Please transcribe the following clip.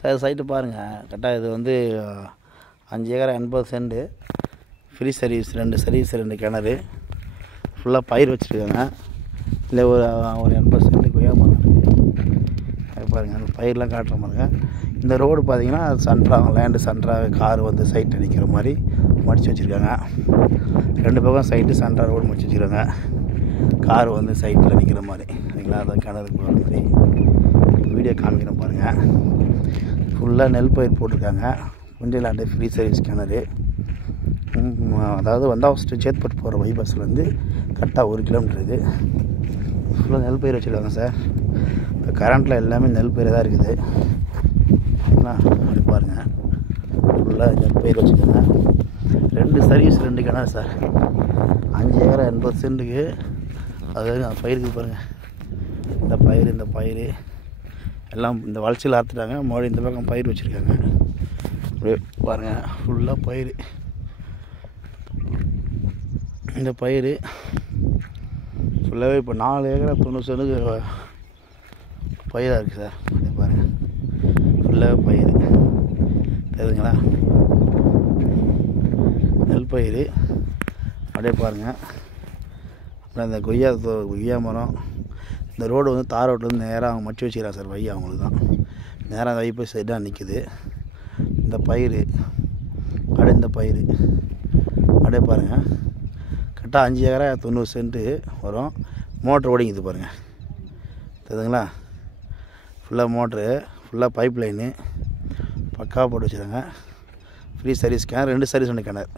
Sir site பாருங்கள். கரெக்டாக இது வந்து 5 ஏக்கர் 80 சென்ட். ஃப்ரீ சர்வீஸ் 2 கிணறு. ஃபுல்லாக பயிர் வச்சுருக்காங்க. இல்லை ஒரு 80 சென்ட் கொய்யா மரம் இருக்குது. அது பாருங்கள், அந்த பயிரெலாம் காட்டுற பாருங்க. இந்த ரோடு பார்த்தீங்கன்னா லேண்டு சென்ட்ராக கார் வந்து சைட்டில் நிற்கிற மாதிரி மடித்து வச்சுருக்காங்க. 2 பக்கம் சைட்டு சென்ட்ரா ரோடு முடிச்சு வச்சுருக்காங்க. கார் வந்து சைட்டில் நிற்கிற மாதிரி சரிங்களா. அதான் கிணறு போகிற மாதிரி வீடியோ காமிக்கிறேன் பாருங்கள். ஃபுல்லாக நெல் பயிர் போட்டிருக்காங்க. புஞ்சைலாண்டு ஃப்ரீ சர்வீஸ் கிணறு. அதாவது வந்தாவஸ்ட்டு சேத்பட்டு போகிற பைபாஸ்லேருந்து கரெக்டாக 1 கிலோமீட்டர் இது. ஃபுல்லாக நெல் பயிர் வச்சுருக்காங்க சார். இப்போ கரண்ட்டில் எல்லாமே நெல் பயிர் தான் இருக்குது. அப்படி பாருங்கள், ஃபுல்லாக நெல் பயிர் வச்சுருக்காங்க. 2 சர்வீஸ் 2 கிணறு சார். 5 ஏக்கர் 80 சென்ட்டுக்கு. அதாவது அந்த பயிருக்கு பாருங்கள், இந்த பயிர் எல்லாம் இந்த வளர்ச்சியில் அறுத்துட்டாங்க. மறுபடியும் இந்த பக்கம் பயிர் வச்சுருக்காங்க. அப்படியே பாருங்கள், ஃபுல்லாக பயிர். இந்த பயிர் ஃபுல்லாகவே இப்போ 4 ஏக்கர் 90 சென்ட்டுக்கு பயிராக இருக்குது சார். அப்படியே பாருங்கள், ஃபுல்லாகவே பயிர் தெரியுதுங்களா. நெல் பயிர் அப்படியே பாருங்கள். அப்புறம் இந்த கொய்யா மரம். இந்த ரோடு வந்து தார் ரோட்லேருந்து நேராக அவங்க மடிச்சு வச்சுக்கிறாங்க சார். வை அவங்களுக்கு தான் நேராக அந்த வை போய் சைடாக நிற்குது. இந்த பயிர் அப்படியே இந்த பயிர் அப்படியே பாருங்கள். கரெக்டாக 5 ஏக்கரா 90 சென்ட்டு வரும். மோட்ரு ஓடிங்குது பாருங்கள், தெரியுதுங்களா. ஃபுல்லாக மோட்ரு, ஃபுல்லாக பைப் லைனு பக்காவாக போட்டு வச்சுருக்காங்க. ஃப்ரீ சர்வீஸ் கிணறு, 2 சர்வீஸ் 1 கிணறு.